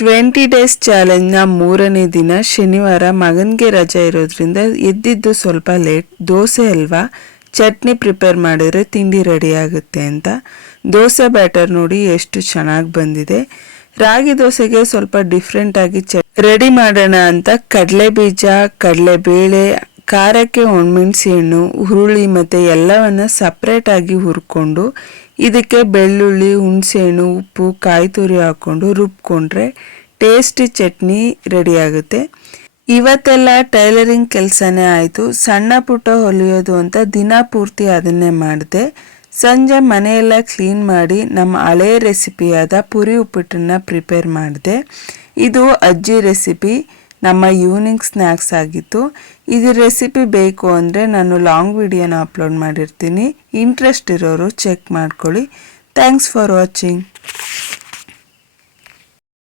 20 days ಚಾಲೆಂಜ್ನ 3ನೇ ದಿನ ಶನಿವಾರ ಮಗನಿಗೆ ರಜೆ ಇರೋದ್ರಿಂದ ಎದ್ದಿದ್ದು ಸ್ವಲ್ಪ ಲೇಟ್. ದೋಸೆ ಅಲ್ವಾ, ಚಟ್ನಿ ಪ್ರಿಪೇರ್ ಮಾಡಿದ್ರೆ ತಿಂಡಿ ರೆಡಿ ಆಗುತ್ತೆ ಅಂತ. ದೋಸೆ ಬ್ಯಾಟರ್ ನೋಡಿ ಎಷ್ಟು ಚೆನ್ನಾಗಿ ಬಂದಿದೆ. ರಾಗಿ ದೋಸೆಗೆ ಸ್ವಲ್ಪ ಡಿಫ್ರೆಂಟಾಗಿ ರೆಡಿ ಮಾಡೋಣ ಅಂತ ಕಡಲೆ ಬೀಜ, ಕಡಲೆಬೇಳೆ, ಖಾರಕ್ಕೆ ಒಣಮೆಣಸಿ ಹಣ್ಣು, ಹುರುಳಿ ಮತ್ತು ಎಲ್ಲವನ್ನು ಸಪ್ರೇಟಾಗಿ ಹುರ್ಕೊಂಡು ಇದಕ್ಕೆ ಬೆಳ್ಳುಳ್ಳಿ, ಹುಣಸೆಹಣ್ಣು, ಉಪ್ಪು, ಕಾಯಿ ತುರಿ ಹಾಕ್ಕೊಂಡು ರುಬ್ಕೊಂಡ್ರೆ ಟೇಸ್ಟಿ ಚಟ್ನಿ ರೆಡಿ ಆಗುತ್ತೆ. ಇವತ್ತೆಲ್ಲ ಟೈಲರಿಂಗ್ ಕೆಲಸನೇ ಆಯಿತು. ಸಣ್ಣ ಪುಟ್ಟ ಹೊಲಿಯೋದು ಅಂತ ದಿನ ಪೂರ್ತಿ ಅದನ್ನೇ ಮಾಡಿದೆ. ಸಂಜೆ ಮನೆಯೆಲ್ಲ ಕ್ಲೀನ್ ಮಾಡಿ ನಮ್ಮ ಹಳೆಯ ರೆಸಿಪಿಯಾದ ಪುರಿ ಉಪ್ಪಿಟ್ಟನ್ನು ಪ್ರಿಪೇರ್ ಮಾಡಿದೆ. ಇದು ಅಜ್ಜಿ ರೆಸಿಪಿ, ನಮ್ಮ ಈವ್ನಿಂಗ್ ಸ್ನ್ಯಾಕ್ಸ್ ಆಗಿತ್ತು. ಇದು ರೆಸಿಪಿ ಬೇಕು ಅಂದರೆ ನಾನು ಲಾಂಗ್ ವಿಡಿಯೋನ ಅಪ್ಲೋಡ್ ಮಾಡಿರ್ತೀನಿ. ಇಂಟ್ರೆಸ್ಟ್ ಇರೋರು ಚೆಕ್ ಮಾಡ್ಕೊಳ್ಳಿ. Thanks for watching.